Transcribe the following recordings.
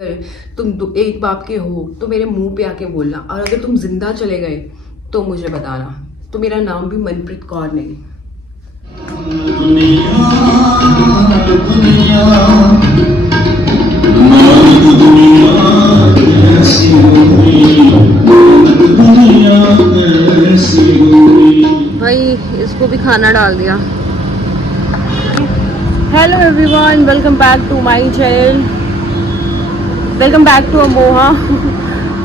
एक बाप के हो तो मेरे मुंह पे आके बोलना, और अगर तुम जिंदा चले गए तो मुझे बताना। तो मेरा नाम भी मनप्रीत कौर नहीं। भाई इसको भी खाना डाल दिया। Hello everyone, welcome back to my channel, welcome back to Amoha.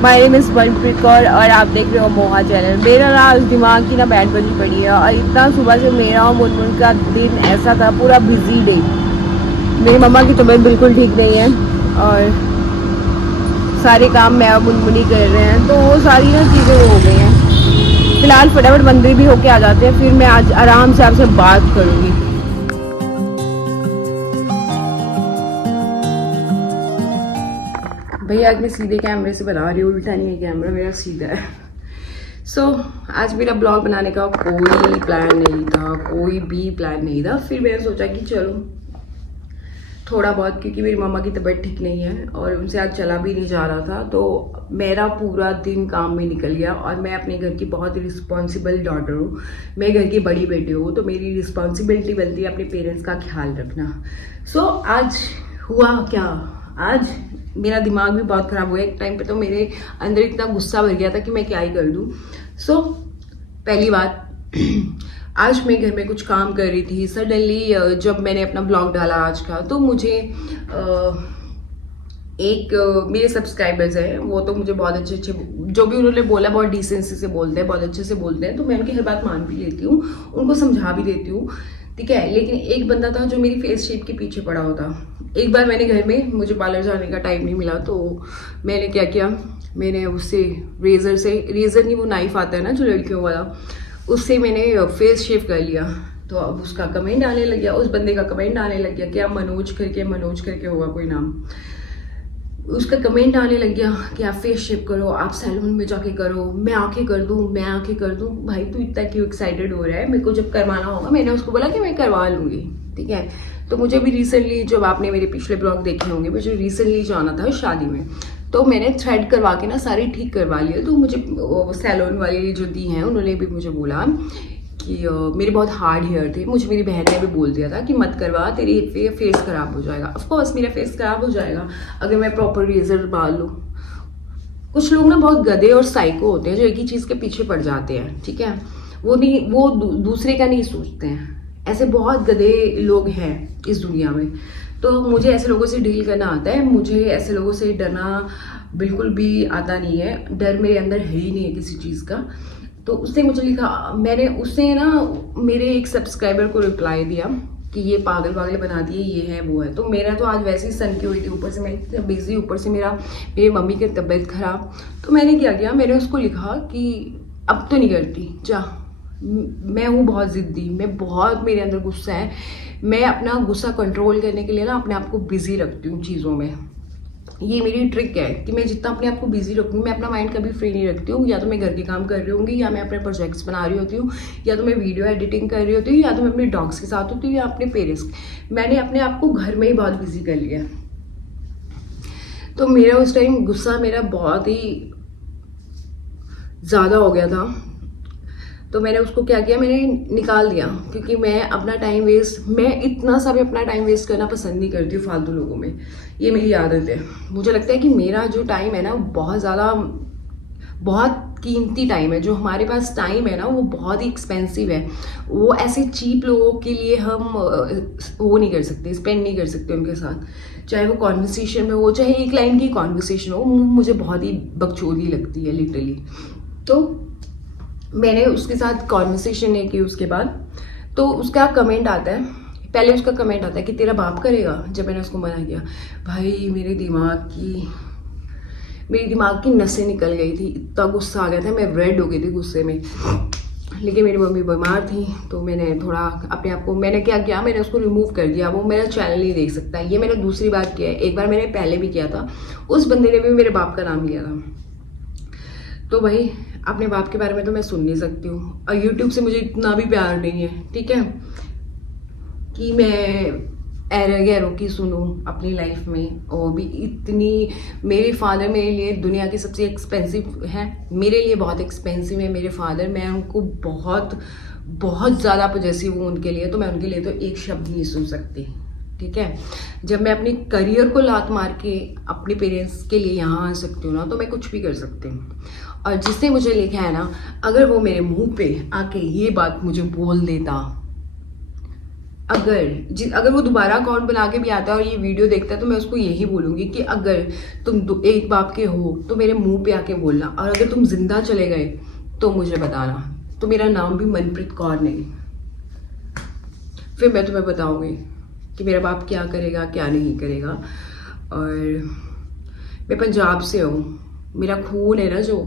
My name is Manpreet Kaur और आप देख रहे हो अमोहा चैनल। मेरा ना आज दिमाग की ना बैंड बजी पड़ी है और इतना सुबह से मेरा और मुनमुन का दिन ऐसा था, पूरा बिजी डे। मेरी मम्मा की तबीयत बिल्कुल ठीक नहीं है और सारे काम मैं और मुनमुन ही कर रहे हैं, तो वो सारी ना चीज़ें हो गई हैं। फिलहाल फटाफट मंदिर भी होके आ जाते हैं, फिर मैं आज आराम से आपसे बात करूँगी। भैया आज मैं सीधे कैमरे से बना रही हूँ, उल्टा नहीं है कैमरा, मेरा सीधा है। आज मेरा ब्लॉग बनाने का कोई प्लान नहीं था, कोई भी प्लान नहीं था। फिर मैंने सोचा कि चलो थोड़ा बहुत, क्योंकि मेरी मम्मा की तबीयत ठीक नहीं है और उनसे आज चला भी नहीं जा रहा था, तो मेरा पूरा दिन काम में निकल गया। और मैं अपने घर की बहुत रिस्पॉन्सिबल डॉटर हूँ, मैं घर की बड़ी बेटी हूँ, तो मेरी रिस्पॉन्सिबिलिटी बनती है अपने पेरेंट्स का ख्याल रखना। आज हुआ क्या, आज मेरा दिमाग भी बहुत ख़राब हुआ। एक टाइम पे तो मेरे अंदर इतना गुस्सा भर गया था कि मैं क्या ही कर दूँ। पहली बात, आज मैं घर में कुछ काम कर रही थी, सडनली जब मैंने अपना ब्लॉग डाला आज का, तो मुझे मेरे सब्सक्राइबर्स हैं, वो तो मुझे बहुत अच्छे जो भी उन्होंने बोला बहुत डिसेंसी से बोलते हैं, बहुत अच्छे से बोलते हैं, तो मैं उनकी हर बात मान भी लेती हूँ, उनको समझा भी देती हूँ, ठीक है। लेकिन एक बंदा था जो मेरी फेस शेप के पीछे पड़ा होता। एक बार मैंने घर में, मुझे पार्लर जाने का टाइम नहीं मिला, तो मैंने क्या किया, मैंने उससे रेज़र नहीं, वो नाइफ आता है ना जो लड़कियों वाला, उससे मैंने फेस शेव कर लिया। तो अब उसका कमेंट आने लग गया, उस बंदे का कमेंट आने लग गया, क्या मनोज करके होगा कोई नाम, उसका कमेंट आने लग गया कि आप फेस शेप करो, आप सैलून में जाके करो, मैं आके कर दूं। भाई तू इतना क्यों एक्साइटेड हो रहा है, मेरे को जब करवाना होगा, मैंने उसको बोला कि मैं करवा लूँगी, ठीक है। तो मुझे भी रिसेंटली, जब आपने मेरे पिछले ब्लॉग देखे होंगे, मुझे रिसेंटली जाना था शादी में, तो मैंने थ्रेड करवा के ना सारे ठीक करवा लिए। तो मुझे सैलून वाली जो दी हैं, उन्होंने भी मुझे बोला कि मेरे बहुत हार्ड हेयर थे। मुझे मेरी बहन ने भी बोल दिया था कि मत करवा, तेरी फेस ख़राब हो जाएगा। ऑफ कोर्स मेरा फेस ख़राब हो जाएगा अगर मैं प्रॉपर रेजर डाल लूँ। कुछ लोग ना बहुत गधे और साइको होते हैं जो एक ही चीज़ के पीछे पड़ जाते हैं, ठीक है। वो दूसरे का नहीं सोचते हैं। ऐसे बहुत गधे लोग हैं इस दुनिया में, तो मुझे ऐसे लोगों से डील करना आता है। मुझे ऐसे लोगों से डरना बिल्कुल भी आता नहीं है, डर मेरे अंदर है ही नहीं है किसी चीज़ का। तो उसने मुझे लिखा, उसने ना मेरे एक सब्सक्राइबर को रिप्लाई दिया कि ये पागल बना दिए, ये है वो है। तो मेरा तो आज वैसे ही सन की हुई थी, ऊपर से मैं इतना बिजी, ऊपर से मेरी मम्मी की तबीयत ख़राब। तो मैंने क्या किया, मैंने उसको लिखा कि अब तो नहीं करती, जा, मैं हूँ बहुत ज़िद्दी, मेरे अंदर गुस्सा है, मैं अपना गुस्सा कंट्रोल करने के लिए ना अपने आप को बिज़ी रखती हूँ चीज़ों में। ये मेरी ट्रिक है कि मैं जितना अपने आप को बिजी रखूँगी, मैं अपना माइंड कभी फ्री नहीं रखती हूँ। या तो मैं घर के काम कर रही होंगी, या मैं अपने प्रोजेक्ट्स बना रही होती हूँ, या तो मैं वीडियो एडिटिंग कर रही होती हूँ, या तो मैं अपने डॉग्स के साथ होती हूँ, या अपने पेरेंट्स। मैंने अपने आप को घर में ही बहुत बिजी कर लिया। तो मेरा उस टाइम गुस्सा मेरा बहुत ही ज़्यादा हो गया था। तो मैंने उसको क्या किया, मैंने निकाल दिया, क्योंकि मैं इतना सा भी अपना टाइम वेस्ट करना पसंद नहीं करती हूँ फालतू लोगों में। ये मेरी आदत है। मुझे लगता है कि मेरा जो टाइम है ना, बहुत कीमती टाइम है। जो हमारे पास टाइम है ना, वो बहुत ही एक्सपेंसिव है। वो ऐसे चीप लोगों के लिए हम वो नहीं कर सकते, स्पेंड नहीं कर सकते उनके साथ, चाहे वो कॉन्वर्सेशन में हो, चाहे एक लाइन की कॉन्वर्सेशन हो। मुझे बहुत ही बकचोदी लगती है लिटरली। तो मैंने उसके साथ कॉन्वर्सेशन नहीं की। उसके बाद तो उसका कमेंट आता है, पहले उसका कमेंट आता है कि तेरा बाप करेगा। जब मैंने उसको मना किया, भाई मेरे दिमाग की नसें निकल गई थी, इतना गुस्सा आ गया था, मैं रेड हो गई थी गुस्से में। लेकिन मेरी मम्मी बीमार थी, तो मैंने थोड़ा अपने आप को, मैंने क्या किया, मैंने उसको रिमूव कर दिया। वो मेरा चैनल नहीं देख सकता। ये मैंने दूसरी बार किया है, एक बार मैंने पहले भी किया था, उस बंदे ने भी मेरे बाप का नाम लिया था। तो भाई अपने बाप के बारे में तो मैं सुन नहीं सकती हूँ, और यूट्यूब से मुझे इतना भी प्यार नहीं है, ठीक है, कि मैं एरर गैरों की सुनूं अपनी लाइफ में, और भी इतनी। मेरे फादर मेरे लिए दुनिया के सबसे एक्सपेंसिव हैं, मेरे लिए बहुत एक्सपेंसिव है मेरे फादर। मैं उनको बहुत बहुत ज़्यादा पॉजेसिव हूँ उनके लिए, तो मैं उनके लिए तो एक शब्द नहीं सुन सकती, ठीक है। जब मैं अपने करियर को लात मार के अपने पेरेंट्स के लिए यहाँ आ सकती हूँ ना, तो मैं कुछ भी कर सकती हूँ। और जिसने मुझे लिखा है ना, अगर वो मेरे मुंह पे आके ये बात मुझे बोल देता, अगर वो दोबारा अकाउंट बना के भी आता है और ये वीडियो देखता है, तो मैं उसको यही बोलूँगी कि अगर तुम एक बाप के हो तो मेरे मुंह पे आके बोलना, और अगर तुम जिंदा चले गए तो मुझे बताना। तो मेरा नाम भी मनप्रीत कौर नहीं, फिर मैं तुम्हें बताऊँगी कि मेरा बाप क्या करेगा क्या नहीं करेगा। और मैं पंजाब से हूँ, मेरा खून है ना जो,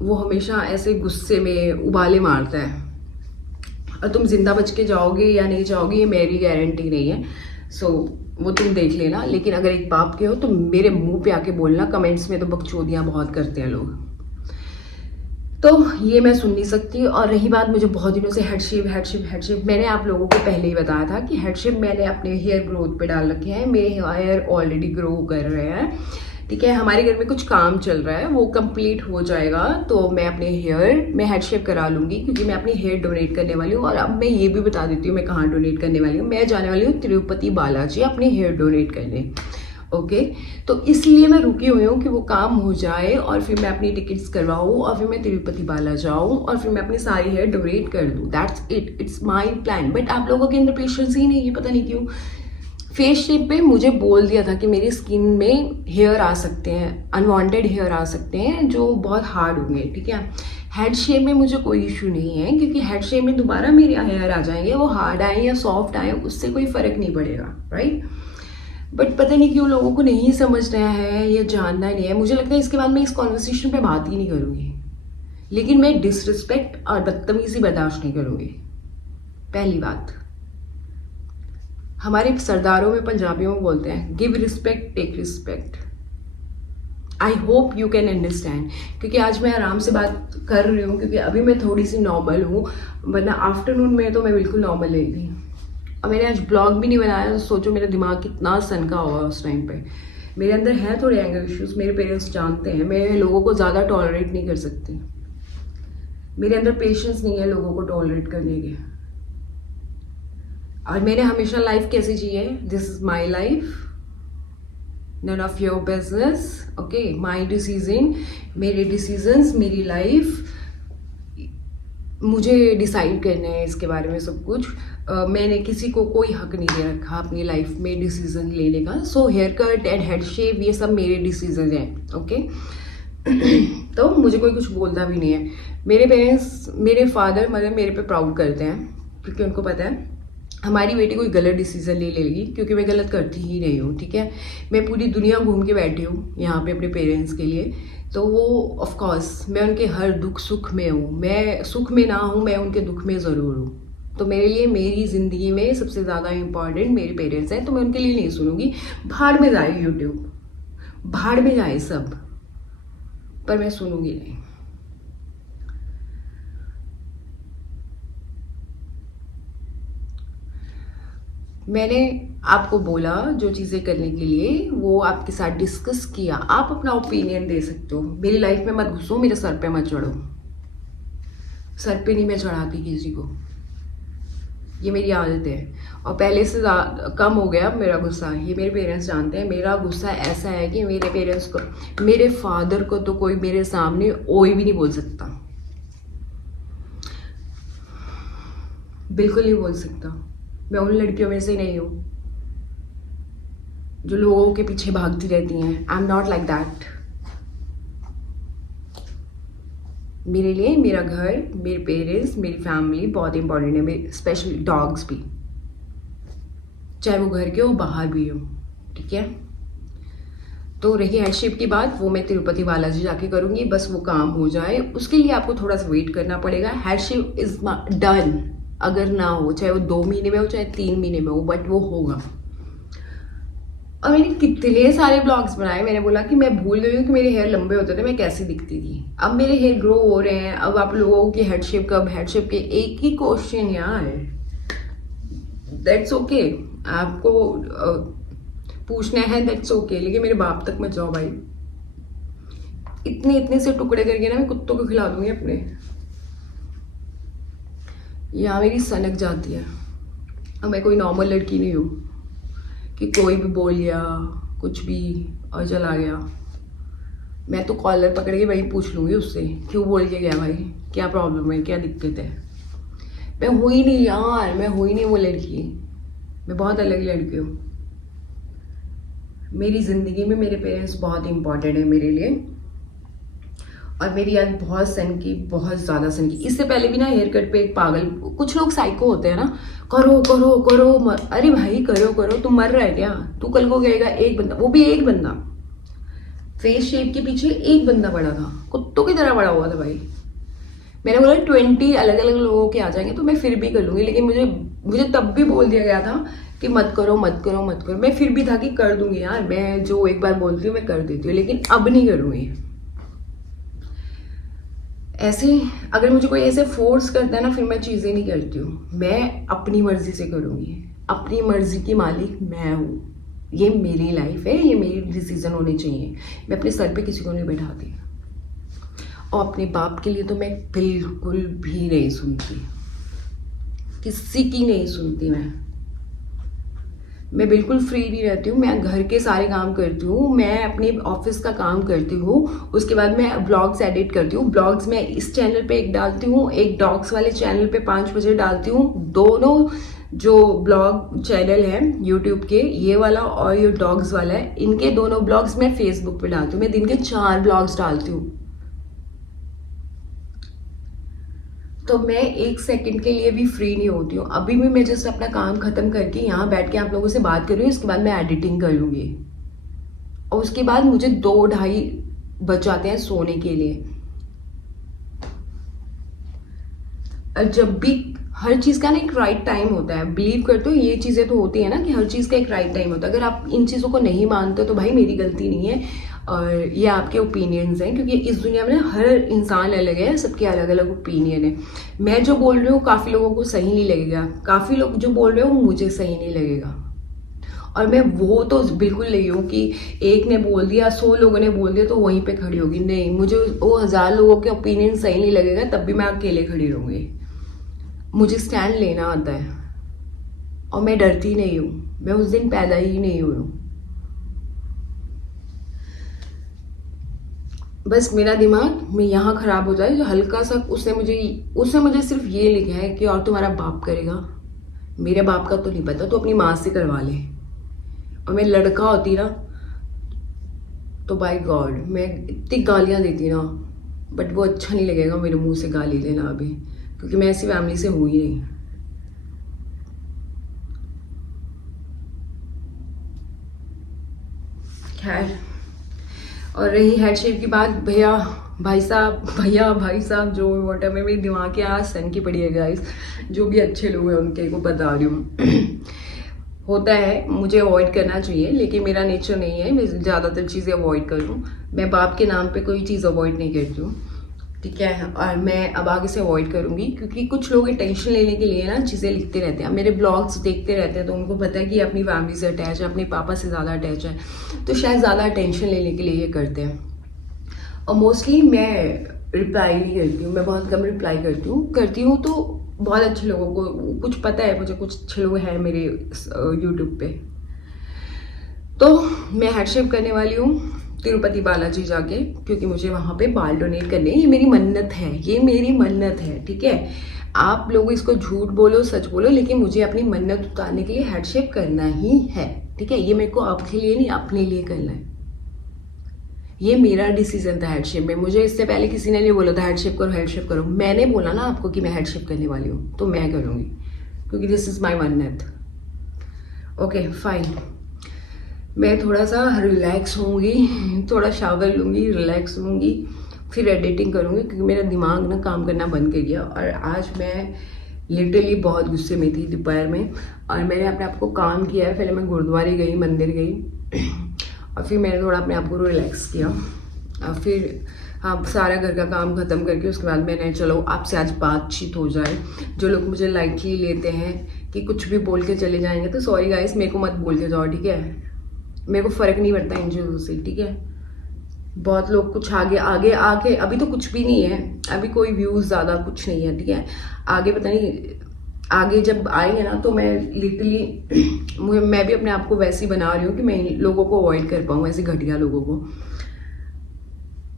वो हमेशा ऐसे गुस्से में उबाले मारता है। और तुम जिंदा बच के जाओगे या नहीं जाओगे ये मेरी गारंटी नहीं है, सो वो तुम देख लेना। लेकिन अगर एक बाप के हो तो मेरे मुंह पे आके बोलना। कमेंट्स में तो बकचोदियाँ बहुत करते हैं लोग, तो ये मैं सुन नहीं सकती। और रही बात मुझे बहुत दिनों से हेडशिप, मैंने आप लोगों को पहले ही बताया था कि हेडशिप मैंने अपने हेयर ग्रोथ पे डाल रखे हैं। मेरे हेयर ऑलरेडी ग्रो कर रहे हैं, ठीक है। हमारे घर में कुछ काम चल रहा है, वो कंप्लीट हो जाएगा तो मैं अपने हेयर में हेड शेप करा लूँगी, क्योंकि मैं अपनी हेयर डोनेट करने वाली हूँ। और अब मैं ये भी बता देती हूँ मैं कहाँ डोनेट करने वाली हूँ। मैं जाने वाली हूँ तिरुपति बालाजी अपनी हेयर डोनेट करने, ओके। तो इसलिए मैं रुकी हुई हूँ कि वो काम हो जाए और फिर मैं अपनी टिकट्स करवाऊँ और फिर मैं तिरुपति बाला जाऊँ और फिर मैं अपनी सारी हेयर डोनेट कर दूँ। That's it, it's my plan. But आप लोगों के अंदर पेशेंस ही नहीं है, पता नहीं क्यों। फेस शेप पे मुझे बोल दिया था कि मेरी स्किन में हेयर आ सकते हैं, अनवांटेड हेयर आ सकते हैं जो बहुत हार्ड होंगे, ठीक है। हेड शेप में मुझे कोई इशू नहीं है, क्योंकि हेड शेप में दोबारा मेरे हेयर आ जाएंगे, वो हार्ड आए या सॉफ्ट आए उससे कोई फर्क नहीं पड़ेगा, राइट। बट पता नहीं क्यों लोगों को नहीं समझ रहा है या जानना नहीं है। मुझे लगता है इसके बाद मैं इस कॉन्वर्सेशन पे बात ही नहीं करूँगी, लेकिन मैं डिसरिस्पेक्ट और बदतमीजी बर्दाश्त नहीं करूँगी। पहली बात, हमारे सरदारों में पंजाबियों में बोलते हैं give respect take respect. I hope you can understand, क्योंकि आज मैं आराम से बात कर रही हूँ क्योंकि अभी मैं थोड़ी सी नॉर्मल हूँ, वरना आफ्टरनून में तो मैं बिल्कुल नॉर्मल नहीं थी। और मैंने आज ब्लॉग भी नहीं बनाया, तो सोचो मेरा दिमाग कितना सनका हुआ उस टाइम पे। मेरे अंदर है थोड़े एंगर इश्यूज, मेरे पेरेंट्स जानते हैं। मैं लोगों को ज़्यादा टॉलरेट नहीं कर सकती, मेरे अंदर पेशेंस नहीं है लोगों को टॉलरेट करने के। और मैंने हमेशा लाइफ कैसी जी है, this is my life, none of your business, okay. My decision, मेरे डिसीजंस, मेरी लाइफ, मुझे डिसाइड करना है इसके बारे में सब कुछ। मैंने किसी को कोई हक नहीं दे रखा अपनी लाइफ में डिसीजन लेने का। So here cut and head shape ये सब मेरे डिसीजन हैं, ओके। तो मुझे कोई कुछ बोलता भी नहीं है। मेरे पेरेंट्स, मेरे फादर मदर मेरे पे प्राउड करते हैं, क्योंकि उनको पता है हमारी बेटी कोई गलत डिसीजन ले लेगी, क्योंकि मैं गलत करती ही नहीं हूँ, ठीक है। मैं पूरी दुनिया घूम के बैठी हूँ यहाँ पे अपने पेरेंट्स के लिए, तो वो ऑफ कोर्स मैं उनके हर दुख सुख में हूँ। मैं सुख में ना हूँ, मैं उनके दुख में ज़रूर हूँ। तो मेरे लिए मेरी ज़िंदगी में सबसे ज़्यादा इम्पॉर्टेंट मेरे पेरेंट्स हैं, तो मैं उनके लिए नहीं सुनूंगी। भाड़ में जाए यूट्यूब, भाड़ में जाए सब, पर मैं सुनूंगी नहीं। मैंने आपको बोला जो चीज़ें करने के लिए, वो आपके साथ डिस्कस किया। आप अपना ओपिनियन दे सकते हो, मेरी लाइफ में मत घुसो, मेरे सर पे मत चढ़ो। सर पे नहीं मैं चढ़ाती किसी को, ये मेरी आदत है। और पहले से कम हो गया मेरा गुस्सा, ये मेरे पेरेंट्स जानते हैं। मेरा गुस्सा ऐसा है कि मेरे पेरेंट्स को, मेरे फादर को तो कोई मेरे सामने ओए भी नहीं बोल सकता, बिल्कुल नहीं बोल सकता। मैं उन लड़कियों में से नहीं हूँ जो लोगों के पीछे भागती रहती हैं। I am not like that. मेरे लिए मेरा घर, मेरे पेरेंट्स, मेरी फैमिली बहुत इंपॉर्टेंट है, मेरे स्पेशली डॉग्स भी, चाहे वो घर के हो बाहर भी हो, ठीक है। तो रही हेडशिप की बात, वो मैं तिरुपति बालाजी जाके करूँगी, बस वो काम हो जाए। उसके लिए आपको थोड़ा सा वेट करना पड़ेगा। हेडशिप इज डन, अगर ना हो, चाहे वो 2 महीने में हो चाहे 3 महीने में हो, बट वो होगा। और मैंने कितने सारे ब्लॉग्स बनाए, मैंने बोला कि मैं भूल गई हूँ कि मेरे हेयर लंबे होते थे, मैं कैसी दिखती थी। अब मेरे हेयर ग्रो हो रहे हैं। अब आप लोगों की हेडशिप कब, हेडशिप के एक ही क्वेश्चन यार, दैट्स ओके, आपको पूछना है दैट्स ओके, लेकिन मेरे बाप तक मत जाओ भाई। इतने इतने से टुकड़े करके ना मैं कुत्तों को खिला दूंगी अपने। यहाँ मेरी सनक जाती है। अब मैं कोई नॉर्मल लड़की नहीं हूँ कि कोई भी बोल गया कुछ भी और चला गया। मैं तो कॉलर पकड़ के वही पूछ लूँगी उससे, क्यों बोल के गया भाई, क्या प्रॉब्लम है, क्या दिक्कत है। मैं हुई नहीं यार, मैं हुई नहीं वो लड़की, मैं बहुत अलग लड़की हूँ। मेरी ज़िंदगी में मेरे पेरेंट्स बहुत इंपॉर्टेंट है मेरे लिए, और मेरी आज बहुत सन की, बहुत ज़्यादा सन की। इससे पहले भी ना हेयर कट पे एक पागल, कुछ लोग साइको होते हैं ना, करो करो करो अरे भाई करो करो, तू मर रहा है क्या? तू कल को गएगा, एक बंदा, वो भी एक बंदा, फेस शेप के पीछे एक बंदा पड़ा था, कुत्तों की तरह पड़ा हुआ था भाई। मैंने बोला 20 अलग अलग लोगों के आ जाएंगे तो मैं फिर भी कर लूँगी, लेकिन मुझे तब भी बोल दिया गया था कि मत करो मत करो मत करो। मैं फिर भी था कि कर दूंगी यार, मैं जो एक बार बोलती हूँ मैं कर देती हूँ, लेकिन अब नहीं करूँगी। ऐसे अगर मुझे कोई ऐसे फोर्स करता है ना, फिर मैं चीज़ें नहीं करती हूँ। मैं अपनी मर्जी से करूँगी, अपनी मर्जी की मालिक मैं हूँ। ये मेरी लाइफ है, ये मेरी डिसीजन होने चाहिए। मैं अपने सर पे किसी को नहीं बैठाती, और अपने बाप के लिए तो मैं बिल्कुल भी नहीं सुनती, किसी की नहीं सुनती। मैं बिल्कुल फ्री नहीं रहती हूँ। मैं घर के सारे काम करती हूँ, मैं अपने ऑफिस का काम करती हूँ, उसके बाद मैं ब्लॉग्स एडिट करती हूँ। ब्लॉग्स मैं इस चैनल पे एक डालती हूँ, एक डॉग्स वाले चैनल पे 5 बजे डालती हूँ। दोनों जो ब्लॉग चैनल हैं यूट्यूब के, ये वाला और ये डॉग्स वाला है, इनके दोनों ब्लॉग्स मैं फेसबुक पे डालती हूँ। मैं दिन के 4 ब्लॉग्स डालती हूँ। तो मैं एक सेकंड के लिए भी फ्री नहीं होती हूँ। अभी भी मैं जस्ट अपना काम खत्म करके यहाँ बैठ के आप लोगों से बात कर रही हूँ, इसके बाद मैं एडिटिंग कर लूँगी, और उसके बाद मुझे 2-2:30 बज जाते हैं सोने के लिए। और जब भी हर चीज़ का ना एक राइट टाइम होता है, बिलीव करते हो ये चीज़ें तो होती है ना कि हर चीज़ का एक राइट टाइम होता है। अगर आप इन चीज़ों को नहीं मानते तो भाई मेरी गलती नहीं है, और ये आपके ओपिनियंस हैं, क्योंकि इस दुनिया में हर इंसान अलग है, सबके अलग अलग ओपिनियन है। मैं जो बोल रही हूँ काफ़ी लोगों को सही नहीं लगेगा, काफ़ी लोग जो बोल रहे हो मुझे सही नहीं लगेगा। और मैं वो तो बिल्कुल नहीं हूँ कि एक ने बोल दिया 100 लोगों ने बोल दिया तो वहीं पे खड़ी होगी। नहीं, मुझे वो 1000 लोगों के ओपिनियन सही नहीं लगेगा, तब भी मैं अकेले खड़ी रहूँगी। मुझे स्टैंड लेना आता है, और मैं डरती नहीं हूँ। मैं उस दिन पैदा ही नहीं हुई हूँ। बस मेरा दिमाग में यहाँ खराब हो जाए जो हल्का सा, उसने मुझे सिर्फ ये लिखा है कि और तुम्हारा बाप करेगा। मेरे बाप का तो नहीं पता, तो अपनी माँ से करवा ले। और मैं लड़का होती ना तो बाय गॉड मैं इतनी गालियाँ देती ना, बट वो अच्छा नहीं लगेगा मेरे मुंह से गाली लेना अभी, क्योंकि मैं ऐसी फैमिली से हूँ ही नहीं। खैर, और रही हेड शेप की बात, भाई साहब जो वॉट एवर, मेरे दिमाग के आज सन की पड़ी है गाइस। जो भी अच्छे लोग हैं उनके को बता रही हूँ। होता है, मुझे अवॉइड करना चाहिए, लेकिन मेरा नेचर नहीं है मैं ज़्यादातर चीज़ें अवॉइड करूँ। मैं बाप के नाम पे कोई चीज़ अवॉइड नहीं करती हूँ, ठीक है। और मैं अब आगे से अवॉइड करूँगी, क्योंकि कुछ लोग टेंशन लेने के लिए ना चीज़ें लिखते रहते हैं। मेरे ब्लॉग्स देखते रहते हैं तो उनको पता है कि अपनी फैमिली से अटैच है, अपने पापा से ज़्यादा अटैच है, तो शायद ज़्यादा अटेंशन लेने के लिए ये करते हैं। और मोस्टली मैं रिप्लाई नहीं करती हूँ, मैं बहुत कम रिप्लाई करती हूँ तो बहुत अच्छे लोगों को कुछ पता है, मुझे कुछ अच्छे लोग हैं मेरे यूट्यूब पे। तो मैं हेड शेप करने वाली हूँ तिरुपति बालाजी जाके, क्योंकि मुझे वहाँ पे बाल डोनेट करने, ये मेरी मन्नत है, ये मेरी मन्नत है, ठीक है। आप लोग इसको झूठ बोलो सच बोलो, लेकिन मुझे अपनी मन्नत उतारने के लिए हेड शेप करना ही है, ठीक है। ये मेरे को आपके लिए नहीं, अपने लिए करना है। ये मेरा डिसीजन था हेड शेप में। मुझे इससे पहले किसी ने नहीं बोला था हेड शेप करो। मैंने बोला ना आपको कि मैं हेड शेप करने वाली हूँ, तो मैं करूँगी, क्योंकि दिस इज माई मन्नत। ओके फाइन, मैं थोड़ा सा रिलैक्स होंगी, थोड़ा शावर लूँगी, रिलैक्स होंगी, फिर एडिटिंग करूँगी, क्योंकि मेरा दिमाग ना काम करना बंद कर गया। और आज मैं लिटरली बहुत गुस्से में थी दोपहर में, और मैंने अपने आप को काम किया है। पहले मैं गुरुद्वारे गई, मंदिर गई, और फिर मैंने थोड़ा अपने आप को रिलैक्स किया, और फिर हाँ सारा घर का काम ख़त्म करके उसके बाद मैंने चलो आपसे आज बातचीत हो जाए। जो लोग मुझे लाइटली लेते हैं कि कुछ भी बोल के चले जाएंगे, तो सॉरी गाइस, मेरे को मत बोल के जाओ, ठीक है। मेरे को फ़र्क नहीं पड़ता इन चीज़ों से, ठीक है। बहुत लोग कुछ आगे आगे आगे, अभी तो कुछ भी नहीं है, अभी कोई व्यूज़ ज़्यादा कुछ नहीं है, ठीक है। आगे पता नहीं, आगे जब आएंगे ना तो मैं लिटरली मैं भी अपने आप को वैसे ही बना रही हूँ कि मैं इन लोगों को अवॉइड कर पाऊँ, ऐसे घटिया लोगों को,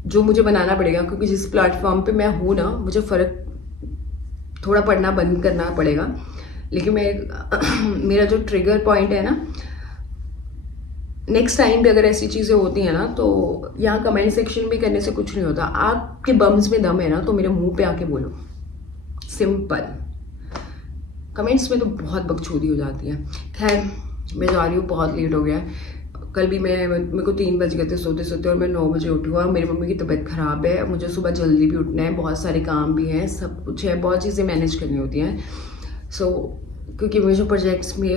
जो मुझे बनाना पड़ेगा, क्योंकि जिस प्लेटफॉर्म पे मैं हूँ ना, मुझे फ़र्क थोड़ा पड़ना बंद करना पड़ेगा। लेकिन मैं मेरा जो ट्रिगर पॉइंट है ना, नेक्स्ट टाइम पे अगर ऐसी चीज़ें होती हैं ना, तो यहाँ कमेंट सेक्शन में करने से कुछ नहीं होता। आपके बम्स में दम है ना, तो मेरे मुंह पे आके बोलो, सिंपल। कमेंट्स में तो बहुत बकचोदी हो जाती है। खैर, मैं जा रही हूँ, बहुत लेट हो गया है। कल भी मेरे को 3 बज गए थे सोते सोते, और मैं 9 बजे उठी हुआ। मेरी मम्मी की तबीयत ख़राब है, मुझे सुबह जल्दी भी उठना है, बहुत सारे काम भी हैं, सब कुछ है, बहुत चीज़ें मैनेज करनी होती हैं। सो क्योंकि मुझे प्रोजेक्ट्स में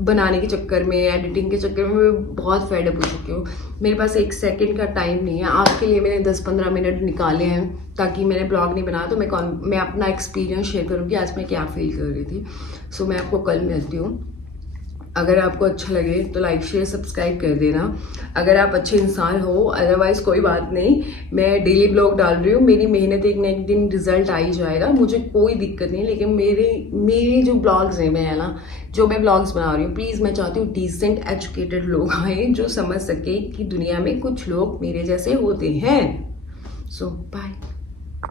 बनाने के चक्कर में, एडिटिंग के चक्कर में मैं बहुत फेड अप हो चुकी हूँ। मेरे पास 1 सेकंड का टाइम नहीं है। आपके लिए मैंने 10-15 मिनट निकाले हैं, ताकि मैंने ब्लॉग नहीं बनाया तो मैं अपना एक्सपीरियंस शेयर करूँगी आज मैं क्या फील कर रही थी। सो मैं आपको कल मिलती हूँ। अगर आपको अच्छा लगे तो लाइक शेयर सब्सक्राइब कर देना, अगर आप अच्छे इंसान हो। अदरवाइज़ कोई बात नहीं, मैं डेली ब्लॉग डाल रही हूँ, मेरी मेहनत एक न एक दिन रिजल्ट आ ही जाएगा, मुझे कोई दिक्कत नहीं। लेकिन मेरे जो ब्लॉग्स हैं, मैं ना जो मैं ब्लॉग्स बना रही हूँ, प्लीज़ मैं चाहती हूँ डिसेंट एजुकेटेड लोग आए, जो समझ सके कि दुनिया में कुछ लोग मेरे जैसे होते हैं। सो बाय।